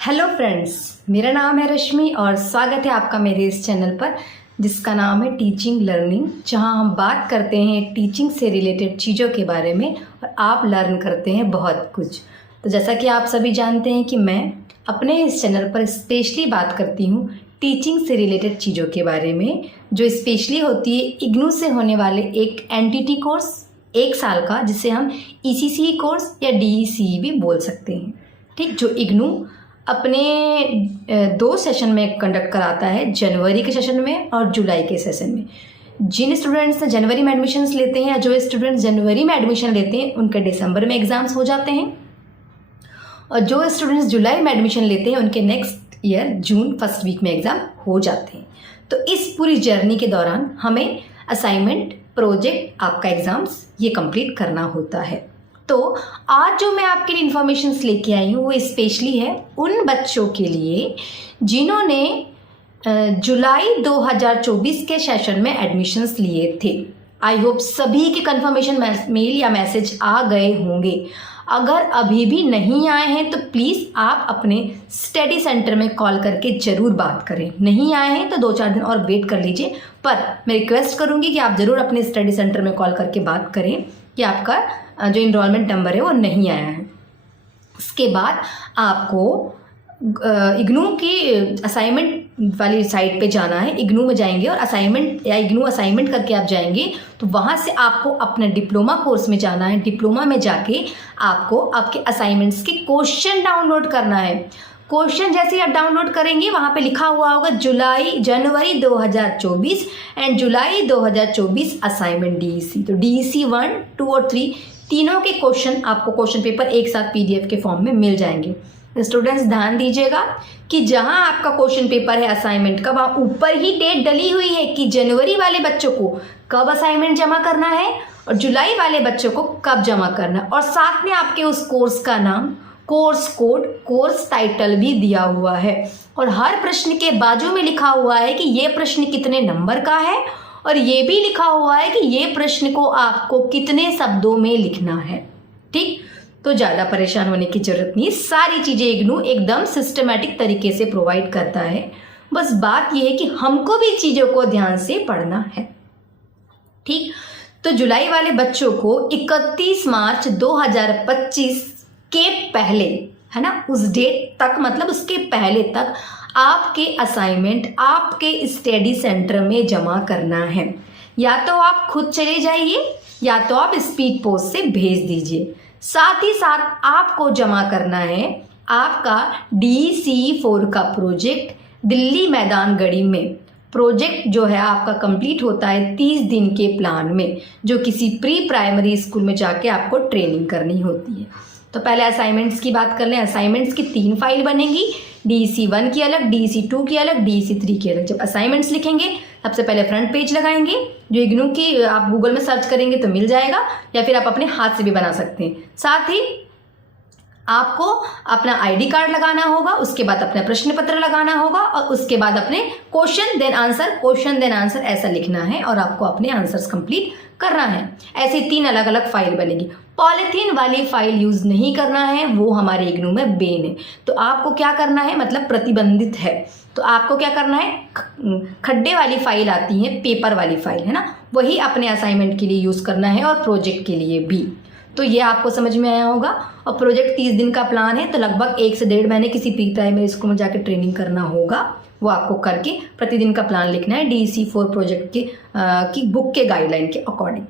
Hello friends, मेरा नाम है रश्मि और स्वागत है आपका मेरे इस चैनल पर जिसका नाम है टीचिंग लर्निंग, जहां हम बात करते हैं टीचिंग से रिलेटेड चीज़ों के बारे में और आप लर्न करते हैं बहुत कुछ। तो जैसा कि आप सभी जानते हैं कि मैं अपने इस चैनल पर स्पेशली बात करती हूँ टीचिंग से रिलेटेड चीज़ों के बारे में, जो स्पेशली होती है इग्नू से होने वाले एक एनटीटी कोर्स 1 साल का, जिसे हम ईसीसी कोर्स या डीईसी भी बोल सकते हैं। ठीक, जो इग्नू अपने 2 सेशन में कंडक्ट कराता है, जनवरी के सेशन में और जुलाई के सेशन में। जिन स्टूडेंट्स ने जनवरी में एडमिशन्स लेते हैं या जो स्टूडेंट्स जनवरी में एडमिशन लेते हैं उनके दिसंबर में एग्ज़ाम्स हो जाते हैं, और जो स्टूडेंट्स जुलाई में एडमिशन लेते हैं उनके next year June first week में एग्ज़ाम हो जाते हैं। तो इस पूरी जर्नी के दौरान हमें असाइनमेंट, प्रोजेक्ट, आपका एग्ज़ाम्स ये कंप्लीट करना होता है। तो आज जो मैं आपके लिए इन्फॉर्मेशंस लेके आई हूँ वो स्पेशली है उन बच्चों के लिए जिन्होंने जुलाई 2024 के सेशन में एडमिशन्स लिए थे। आई होप सभी के कंफर्मेशन मेल या मैसेज आ गए होंगे। अगर अभी भी नहीं आए हैं तो प्लीज़ आप अपने स्टडी सेंटर में कॉल करके ज़रूर बात करें। नहीं आए हैं तो 2-4 दिन और वेट कर लीजिए, पर मैं रिक्वेस्ट करूँगी कि आप ज़रूर अपने स्टडी सेंटर में कॉल करके बात करें कि आपका जो इनरोलमेंट नंबर है वो नहीं आया है। उसके बाद आपको इग्नू की असाइनमेंट वाली साइट पे जाना है। इग्नू में जाएंगे और असाइनमेंट या इग्नू असाइनमेंट करके आप जाएंगे तो वहाँ से आपको अपने डिप्लोमा कोर्स में जाना है। डिप्लोमा में जाके आपको आपके असाइनमेंट्स के क्वेश्चन डाउनलोड करना है। क्वेश्चन जैसे ही आप डाउनलोड करेंगे वहाँ पे लिखा हुआ होगा जनवरी 2024 एंड जुलाई 2024 असाइनमेंट डीईसी। तो डीईसी 1, 2 और 3 तीनों के क्वेश्चन आपको क्वेश्चन पेपर एक साथ पीडीएफ के फॉर्म में मिल जाएंगे। स्टूडेंट्स ध्यान दीजिएगा कि जहां आपका क्वेश्चन पेपर है असाइनमेंट का, वहां ऊपर ही डेट डली हुई है कि जनवरी वाले बच्चों को कब असाइनमेंट जमा करना है और जुलाई वाले बच्चों को कब जमा करना है, और साथ में आपके उस कोर्स का नाम, कोर्स कोड, कोर्स टाइटल भी दिया हुआ है। और हर प्रश्न के बाजू में लिखा हुआ है कि ये प्रश्न कितने नंबर का है, और ये भी लिखा हुआ है कि ये प्रश्न को आपको कितने शब्दों में लिखना है। ठीक, तो ज़्यादा परेशान होने की जरूरत नहीं, सारी चीज़ें इग्नू एकदम सिस्टमैटिक तरीके से प्रोवाइड करता है। बस बात यह है कि हमको भी चीज़ों को ध्यान से पढ़ना है। ठीक, तो जुलाई वाले बच्चों को 31 मार्च 2025 के पहले, है ना, उस डेट तक, मतलब उसके पहले तक आपके असाइनमेंट आपके स्टडी सेंटर में जमा करना है। या तो आप खुद चले जाइए या तो आप स्पीड पोस्ट से भेज दीजिए। साथ ही साथ आपको जमा करना है आपका DCE4 का प्रोजेक्ट दिल्ली मैदान गढ़ी में। प्रोजेक्ट जो है आपका कंप्लीट होता है 30 दिन के प्लान में, जो किसी प्री प्राइमरी स्कूल में जाके आपको ट्रेनिंग करनी होती है। तो पहले असाइनमेंट्स की बात कर लें। असाइनमेंट्स की 3 फाइल बनेगी, DEC1 की अलग, DEC2 की अलग, DEC3 की अलग। जब असाइनमेंट्स लिखेंगे सबसे पहले फ्रंट पेज लगाएंगे, जो इग्नू की आप गूगल में सर्च करेंगे तो मिल जाएगा, या फिर आप अपने हाथ से भी बना सकते हैं। साथ ही आपको अपना आईडी कार्ड लगाना होगा, उसके बाद अपना प्रश्न पत्र लगाना होगा, और उसके बाद अपने क्वेश्चन देन आंसर ऐसा लिखना है और आपको अपने आंसर्स कंप्लीट करना है। ऐसे 3 अलग अलग फाइल बनेगी। पॉलीथीन वाली फाइल यूज नहीं करना है, वो हमारे इग्नू में बैन है। तो आपको क्या करना है, मतलब प्रतिबंधित है। तो आपको क्या करना है, खड्डे वाली फाइल आती है, पेपर वाली फाइल, है ना, वही अपने असाइनमेंट के लिए यूज करना है और प्रोजेक्ट के लिए भी। तो ये आपको समझ में आया होगा। और प्रोजेक्ट 30 दिन का प्लान है, तो लगभग 1 से 1.5 महीने किसी प्री प्राइमरी स्कूल में जाकर ट्रेनिंग करना होगा। वो आपको करके प्रतिदिन का प्लान लिखना है DEC4 प्रोजेक्ट की बुक के गाइडलाइन के अकॉर्डिंग।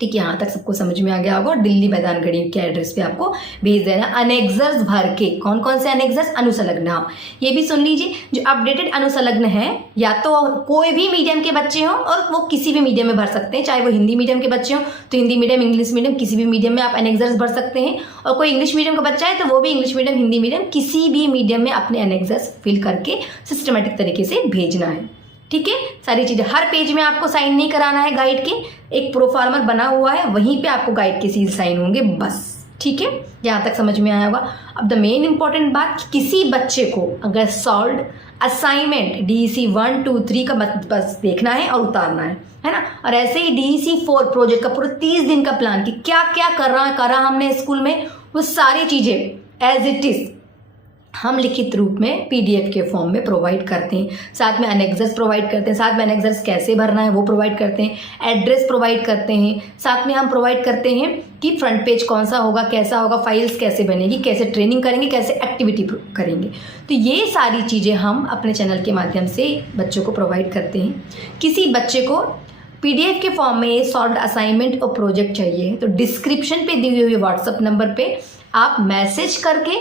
ठीक है, यहाँ तक सबको समझ में आ गया होगा। और दिल्ली मैदान गढ़ी के एड्रेस पे आपको भेज देना अनेक्सर्स भर के। कौन कौन से अनेक्सर्स? अनुसंलग्न। हाँ, ये भी सुन लीजिए, जो अपडेटेड अनुसंलग्न है, या तो कोई भी मीडियम के बच्चे हों और वो किसी भी मीडियम में भर सकते हैं। चाहे वो हिंदी मीडियम के बच्चे हों तो हिंदी मीडियम, इंग्लिश मीडियम, किसी भी मीडियम में आप अनेक्सर्स भर सकते हैं। और कोई इंग्लिश मीडियम का बच्चा है तो वो भी इंग्लिश मीडियम, हिंदी मीडियम, किसी भी मीडियम में अपने अनेक्सर्स फिल करके सिस्टमेटिक तरीके से भेजना है। ठीक है, सारी चीज़ें। हर पेज में आपको साइन नहीं कराना है गाइड के, एक प्रोफार्मर बना हुआ है, वहीं पे आपको गाइड के सील साइन होंगे बस। ठीक है, यहाँ तक समझ में आया होगा। अब द मेन इंपॉर्टेंट बात, किसी बच्चे को अगर सॉल्व्ड असाइनमेंट DEC1, 2, 3 का बस देखना है और उतारना है ना। और ऐसे ही DEC4 प्रोजेक्ट का पूरा 30 दिन का प्लान कि क्या क्या करा हमने स्कूल में, वो सारी चीज़ें एज इट इज़ हम लिखित रूप में पीडीएफ के फॉर्म में प्रोवाइड करते हैं। साथ में अनेक्सर्स प्रोवाइड करते हैं। साथ में अनेक्सर्स कैसे भरना है वो प्रोवाइड करते हैं। एड्रेस प्रोवाइड करते हैं। साथ में हम प्रोवाइड करते हैं कि फ्रंट पेज कौन सा होगा, कैसा होगा, फाइल्स कैसे बनेगी, कैसे ट्रेनिंग करेंगे, कैसे एक्टिविटी करेंगे। तो ये सारी चीज़ें हम अपने चैनल के माध्यम से बच्चों को प्रोवाइड करते हैं। किसी बच्चे को पीडीएफ के फॉर्म में सॉल्व्ड असाइनमेंट और प्रोजेक्ट चाहिए तो डिस्क्रिप्शन पे दी हुई व्हाट्सएप नंबर पे आप मैसेज करके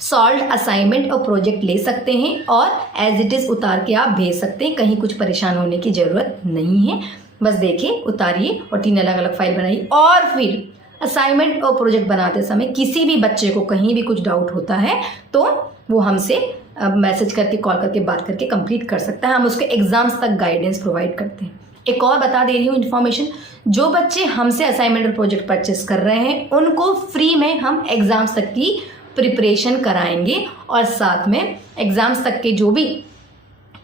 सॉल्व्ड असाइनमेंट और प्रोजेक्ट ले सकते हैं और एज इट इज़ उतार के आप भेज सकते हैं। कहीं कुछ परेशान होने की ज़रूरत नहीं है। बस देखिए, उतारिए और 3 अलग अलग फाइल बनाइए। और फिर असाइनमेंट और प्रोजेक्ट बनाते समय किसी भी बच्चे को कहीं भी कुछ डाउट होता है तो वो हमसे मैसेज करके, कॉल करके, बात करके कंप्लीट कर सकता है। हम उसके एग्जाम्स तक गाइडेंस प्रोवाइड करते हैं। एक और बता दे रही हूँ इन्फॉर्मेशन, जो बच्चे हमसे असाइनमेंट और प्रोजेक्ट परचेस कर रहे हैं उनको फ्री में हम एग्जाम्स तक की प्रिपरेशन कराएंगे और साथ में एग्जाम्स तक के जो भी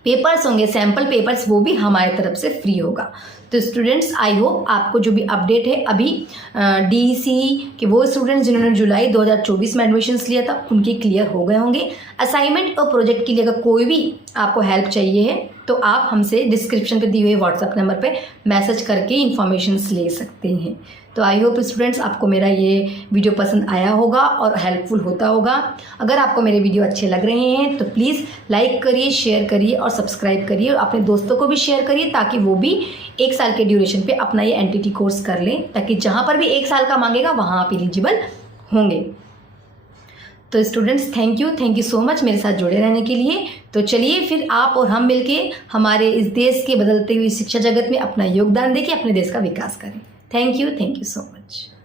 पेपर्स होंगे, सैम्पल पेपर्स, वो भी हमारी तरफ से फ्री होगा। तो स्टूडेंट्स, आई होप आपको जो भी अपडेट है अभी डीसी के वो स्टूडेंट्स जिन्होंने जुलाई 2024 में एडमिशन्स लिया था उनके क्लियर हो गए होंगे। असाइनमेंट और प्रोजेक्ट के लिए अगर कोई भी आपको हेल्प चाहिए है तो आप हमसे डिस्क्रिप्शन पे दिए हुए व्हाट्सएप नंबर पे मैसेज करके इन्फॉर्मेशंस ले सकते हैं। तो आई होप स्टूडेंट्स आपको मेरा ये वीडियो पसंद आया होगा और हेल्पफुल होता होगा। अगर आपको मेरे वीडियो अच्छे लग रहे हैं तो प्लीज़ लाइक करिए, शेयर करिए और सब्सक्राइब करिए और अपने दोस्तों को भी शेयर करिए ताकि वो भी 1 साल के ड्यूरेशन पे अपना ये एनटीटी कोर्स कर लें, ताकि जहाँ पर भी 1 साल का मांगेगा वहाँ आप एलिजिबल होंगे। तो students, thank you so much मेरे साथ जुड़े रहने के लिए। तो चलिए फिर आप और हम मिलके हमारे इस देश के बदलते हुए शिक्षा जगत में अपना योगदान देके अपने देश का विकास करें। Thank you so much.